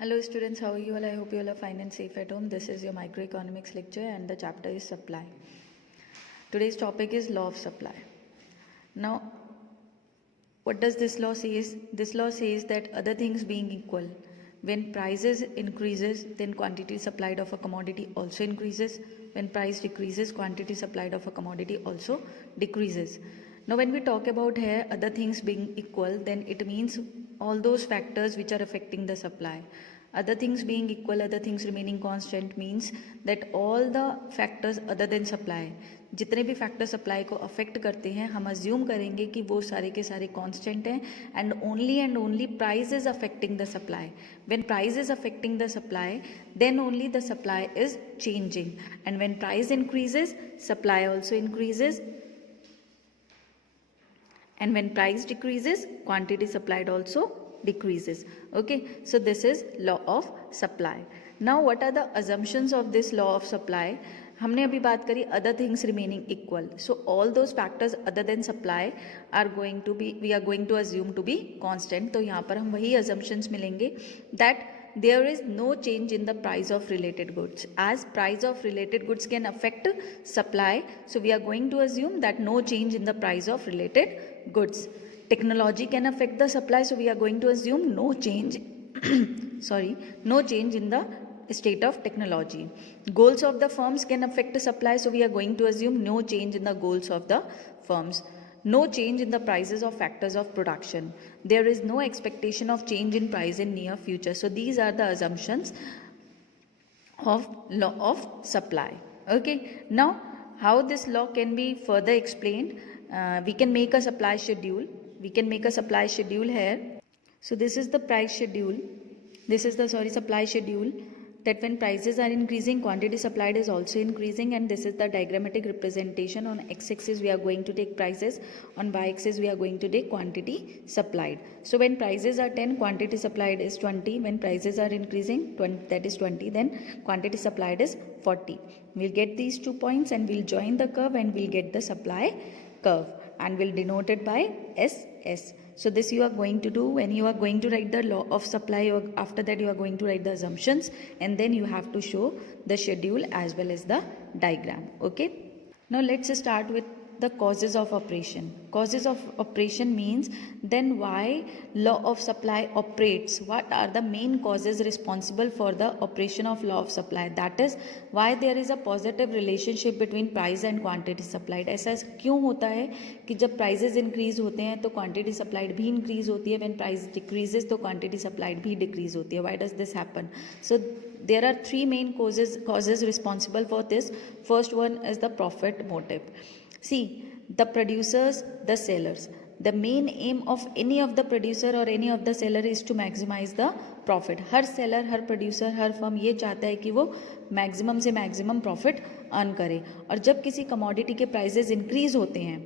Hello students, how are you all? I hope you all are fine and safe at home. This is your microeconomics lecture and the chapter is supply. Today's topic is law of supply. Now, what does this law say? This law says that other things being equal, when prices increases, then quantity supplied of a commodity also increases. When price decreases, quantity supplied of a commodity also decreases. Now, when we talk about here other things being equal, then it means all those factors which are affecting the supply. Other things being equal, other things remaining constant means that all the factors other than supply, जितने भी factor supply को affect करते हैं, हम assume करेंगे कि वो सारे के सारे कांस्टेंट हैं and only price is affecting the supply. When price is affecting the supply, then only the supply is changing, and when price increases, supply also increases, and when price decreases, quantity supplied also decreases. Okay, so this is law of supply. Now what are the assumptions of this law of supply? हमने अभी बात करी other things remaining equal, so all those factors other than supply are going to be, we are going to assume to be constant. तो यहाँ पर हम वही assumptions मिलेंगे that there is no change in the price of related goods. As price of related goods can affect supply, so we are going to assume that no change in the price of related goods. Technology can affect the supply, so we are going to assume no change no change in the state of technology. Goals of the firms can affect the supply, so we are going to assume no change in the goals of the firms. No change in the prices of factors of production. There is no expectation of change in price in near future. So these are the assumptions of law of supply. Okay, now how this law can be further explained? We can make a supply schedule. We can make a supply schedule here. So this is the price schedule. This is the supply schedule, that when prices are increasing, quantity supplied is also increasing, and this is the diagrammatic representation. On x-axis we are going to take prices, on y-axis we are going to take quantity supplied. So when prices are 10, quantity supplied is 20. When prices are increasing, 20, that is 20, then quantity supplied is 40. We'll get these 2 points and we'll join the curve and we'll get the supply curve, and we'll denote it by SS. So this you are going to do when you are going to write the law of supply, or after that you are going to write the assumptions, and then you have to show the schedule as well as the diagram. Okay, now let's start with the causes of operation. Causes of operation means then why law of supply operates. What are the main causes responsible for the operation of law of supply? That is why there is a positive relationship between price and quantity supplied. ऐसा क्यों होता है कि जब prices increase होते हैं तो quantity supplied भी increase होती है, when price decreases तो quantity supplied भी decrease होती है. Why does this happen? So there are three main causes responsible for this. First one is the profit motive. See, the producers, the sellers, the main aim of any of the producer or any of the seller is to maximize the profit. Her seller, her producer, her firm ये चाहता है कि वो maximum से maximum profit earn करे. और जब किसी commodity के prices increase होते हैं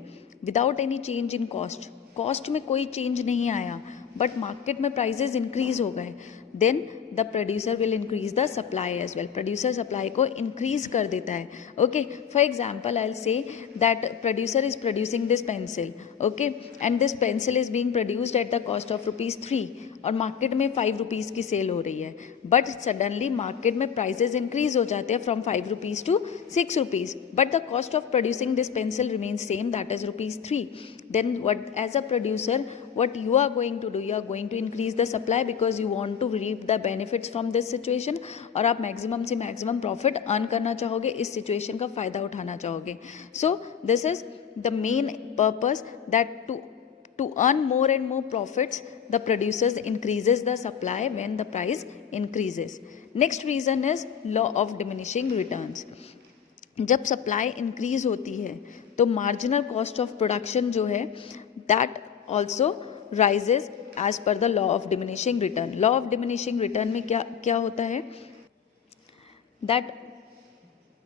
without any change in cost में कोई change नहीं आया, but market में prices increase हो गए, then the producer will increase the supply as well. Producer supply को increase कर देता है. Okay, for example I'll say that producer is producing this pencil, okay, and this pencil is being produced at the cost of ₹3 और market में 5 rupees की sale हो रही है, but suddenly market में prices increase हो जाते हैं from 5 rupees to 6 rupees, but the cost of producing this pencil remains same, that is ₹3. Then what, as a producer, what you are going to do, you are going to increase the supply because you want to reap the benefits from this situation, और आप maximum से maximum profit earn करना चाहोगे, इस situation का फायदा उठाना चाहोगे. So this is the main purpose, that to earn more and more profits, the producers increases the supply when the price increases. Next reason is law of diminishing returns. जब supply increase होती है तो marginal cost of production जो है that also rises as per the law of diminishing return. Law of diminishing return में क्या होता है, दैट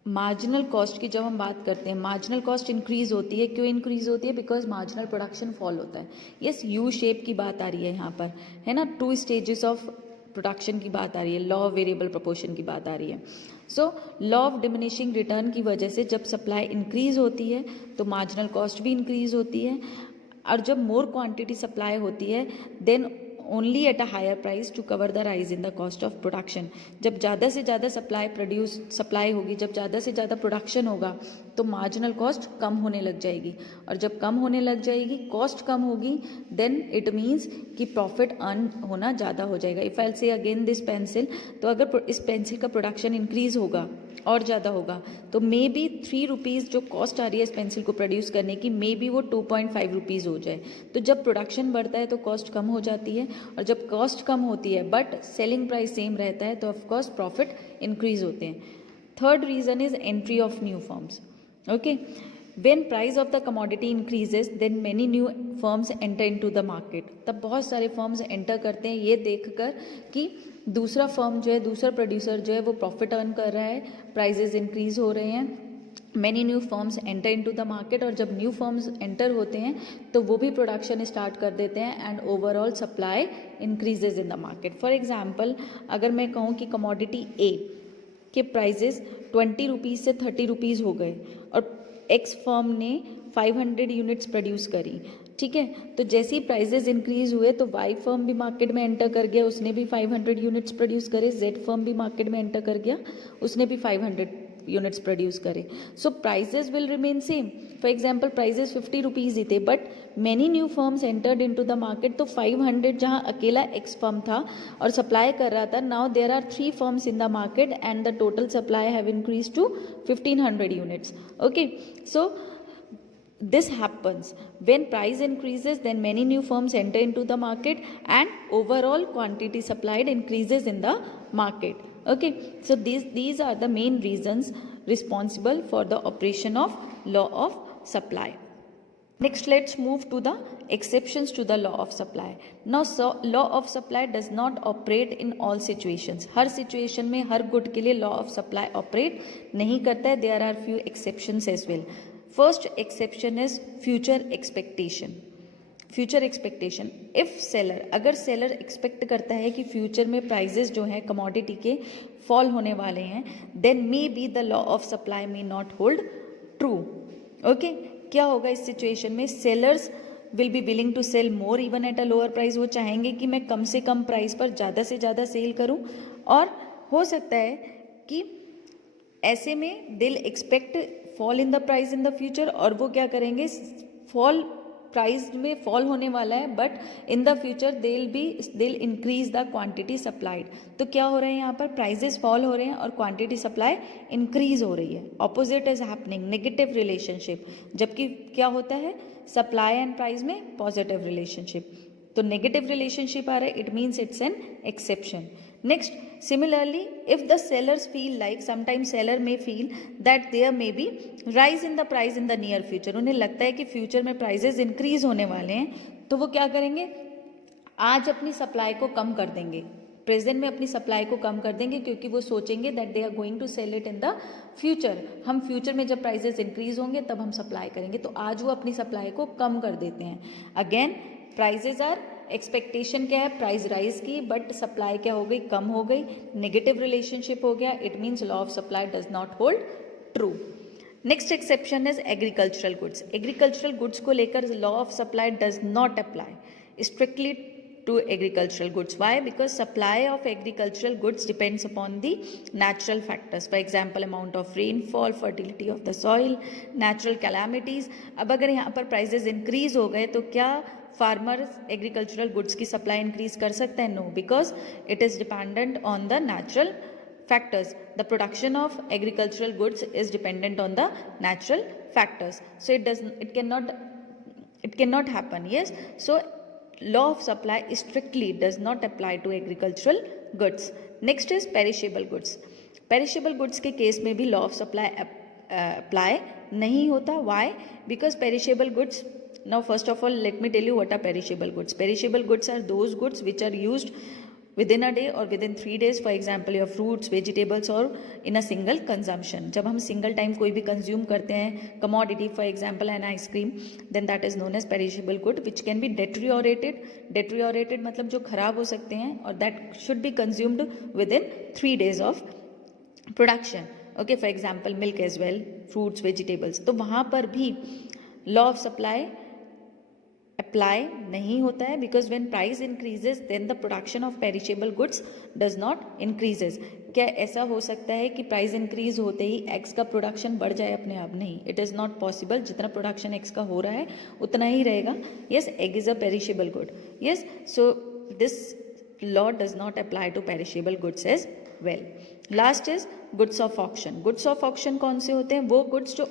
मार्जिनल कॉस्ट की जब हम बात करते हैं, मार्जिनल कॉस्ट इंक्रीज होती है. क्यों इंक्रीज होती है? बिकॉज मार्जिनल प्रोडक्शन फॉल होता है. यस, यू शेप की बात आ रही है यहाँ पर, है ना, 2 स्टेजेस ऑफ प्रोडक्शन की बात आ रही है, लॉ ऑफ वेरिएबल प्रोपोर्शन की बात आ रही है. सो लॉ ऑफ डिमिनिशिंग रिटर्न की वजह से जब सप्लाई इंक्रीज होती है तो मार्जिनल कॉस्ट भी इंक्रीज होती है, और जब मोर क्वांटिटी सप्लाई होती है then only at a higher price to cover the rise in the cost of production. जब ज़्यादा से ज़्यादा सप्लाई होगी, जब ज़्यादा से ज़्यादा प्रोडक्शन होगा तो मार्जिनल कॉस्ट कम होने लग जाएगी, और जब कम होने लग जाएगी, कॉस्ट कम होगी, देन इट मीन्स कि प्रॉफिट अर्न होना ज़्यादा हो जाएगा. इफ़ आई से अगेन दिस पेंसिल, तो अगर इस पेंसिल का प्रोडक्शन इंक्रीज होगा और ज़्यादा होगा तो मे बी 3 रुपीज़ जो कॉस्ट आ रही है इस पेंसिल को प्रोड्यूस करने की, मे बी वो 2.5 रुपीज़ हो जाए. तो जब प्रोडक्शन बढ़ता है तो कॉस्ट कम हो जाती है, और जब कॉस्ट कम होती है बट सेलिंग प्राइस सेम रहता है तो ऑफकोर्स प्रॉफिट इंक्रीज होते हैं. Third reason is entry of new firms. Okay, when price of the commodity increases then many new firms enter into the market. तब बहुत सारे फर्म्स एंटर करते हैं ये देखकर कि दूसरा फर्म जो है, दूसरा प्रोड्यूसर जो है वो प्रॉफिट अर्न कर रहा है, प्राइजेस इंक्रीज हो रहे हैं. Many new firms enter into the market, और जब न्यू फर्म्स एंटर होते हैं तो वो भी प्रोडक्शन स्टार्ट कर देते हैं and overall supply increases in the market. For example अगर मैं कहूँ कि कमोडिटी ए के प्राइजेस 20 रुपीज़ से 30 रुपीज़ हो गए और एक्स फर्म ने 500 यूनिट्स प्रोड्यूस करी, ठीक है, तो जैसे ही प्राइजेस इंक्रीज हुए तो वाई फर्म भी मार्केट में एंटर कर गया, उसने भी 500 यूनिट्स प्रोड्यूस करे. जेड फर्म भी मार्केट में एंटर कर गया, उसने भी 500 यूनिट्स प्रोड्यूस करे. So prices will remain same. For example prices 50 rupees ही थे but many new firms entered into the market, तो 500 जहाँ अकेला एक्स फर्म था और सप्लाई कर रहा था, now there are 3 firms in the market and the total supply have increase to 1500 units. Okay, so this happens when price increases then many new firms enter into the market and overall quantity supplied increases in the market. Okay, so these are the main reasons responsible for the operation of law of supply. Next, let's move to the exceptions to the law of supply. Now, so law of supply does not operate in all situations. Her situation में हर good के लिए law of supply operate नहीं करता है. There are few exceptions as well. First exception is future expectation. Future expectation. If seller, अगर seller expect करता है कि future में prices जो हैं commodity के fall होने वाले हैं, then maybe the law of supply may not hold true. Okay, क्या होगा इस situation में? Sellers will be willing to sell more even at a lower price. वो चाहेंगे कि मैं कम से कम प्राइस पर ज़्यादा से ज़्यादा सेल करूं, और हो सकता है कि ऐसे में दिल expect fall in the price in the future, और वो क्या करेंगे, फॉल प्राइस में फॉल होने वाला है बट इन द फ्यूचर दिल इंक्रीज द क्वांटिटी सप्लाइड. तो क्या हो रहा है यहाँ पर, प्राइजेस फॉल हो रहे हैं और क्वांटिटी सप्लाई इंक्रीज हो रही है. Opposite is happening, negative relationship, जबकि क्या होता है सप्लाई एंड प्राइस में पॉजिटिव रिलेशनशिप. तो नेगेटिव रिलेशनशिप आ रहा है, it means it's an exception. Next, similarly, if the sellers feel like, sometimes seller may feel that there may be rise in the price in the near future. उन्हें लगता है कि future में prices increase होने वाले हैं, तो वो क्या करेंगे, आज अपनी सप्लाई को कम कर देंगे, प्रेजेंट में अपनी सप्लाई को कम कर देंगे, क्योंकि वो सोचेंगे that they are going to sell it in the future. हम फ्यूचर में जब प्राइजेस इंक्रीज होंगे तब हम सप्लाई करेंगे, तो आज वो अपनी सप्लाई को कम कर देते हैं. अगेन प्राइजेस आर, एक्सपेक्टेशन क्या है, प्राइस राइज की, बट सप्लाई क्या हो गई, कम हो गई, नेगेटिव रिलेशनशिप हो गया. It means law of supply does not hold true. Next exception is agricultural goods. Agricultural goods को लेकर law of supply does not apply strictly to agricultural goods. Why? Because supply of agricultural goods depends upon the natural factors. For example, amount of rainfall, fertility of the soil, natural calamities. अब अगर यहाँ पर prices increase हो गए तो क्या farmer agricultural goods की supply increase कर सकता है? No, because it is dependent on the natural factors. The production of agricultural goods is dependent on the natural factors. So it cannot happen. Yes. So law of supply strictly does not apply to agricultural goods. Next is perishable goods. Perishable goods के case में भी law of supply apply नहीं होता. Why? Because perishable goods, now first of all let me tell you what are perishable goods. Perishable goods are those goods which are used within a day or within 3 days. For example, your fruits, vegetables or in a single consumption. जब हम single time कोई भी consume करते हैं commodity, for example an ice cream, then that is known as perishable good, which can be deteriorated. Deteriorated मतलब जो खराब हो सकते हैं, और that should be consumed within 3 days of production. Okay, for example milk as well, fruits, vegetables. तो वहाँ पर भी law of supply अप्लाई नहीं होता है, because when price increases then the production of perishable goods does not increases. क्या ऐसा हो सकता है कि प्राइस इंक्रीज होते ही एक्स का प्रोडक्शन बढ़ जाए अपने आप? नहीं, इट इज़ नॉट पॉसिबल। जितना प्रोडक्शन एक्स का हो रहा है उतना ही रहेगा। Yes, egg is a perishable good. Yes, so this law does not apply to perishable goods as well. Last is goods of auction. Goods of auction कौन से होते हैं? वो goods जो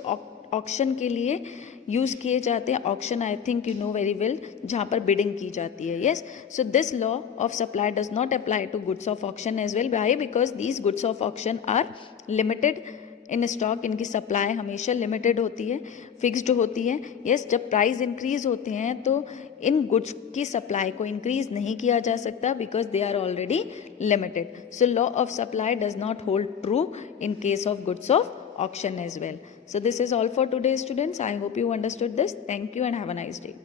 ऑक्शन के लिए यूज़ किए जाते हैं। Auction I think you know very well, जहाँ पर बिडिंग की जाती है। Yes, so this law of supply does not apply to goods of auction as well. Why? Because these goods of auction are limited in stock. इनकी supply हमेशा limited होती है, fixed होती है। यस, जब प्राइस इंक्रीज होते हैं तो इन गुड्स की सप्लाई को इंक्रीज नहीं किया जा सकता, because they are already limited. So law of supply does not hold true in case of goods of auction as well. So this is all for today, students. I hope you understood this. Thank you and have a nice day.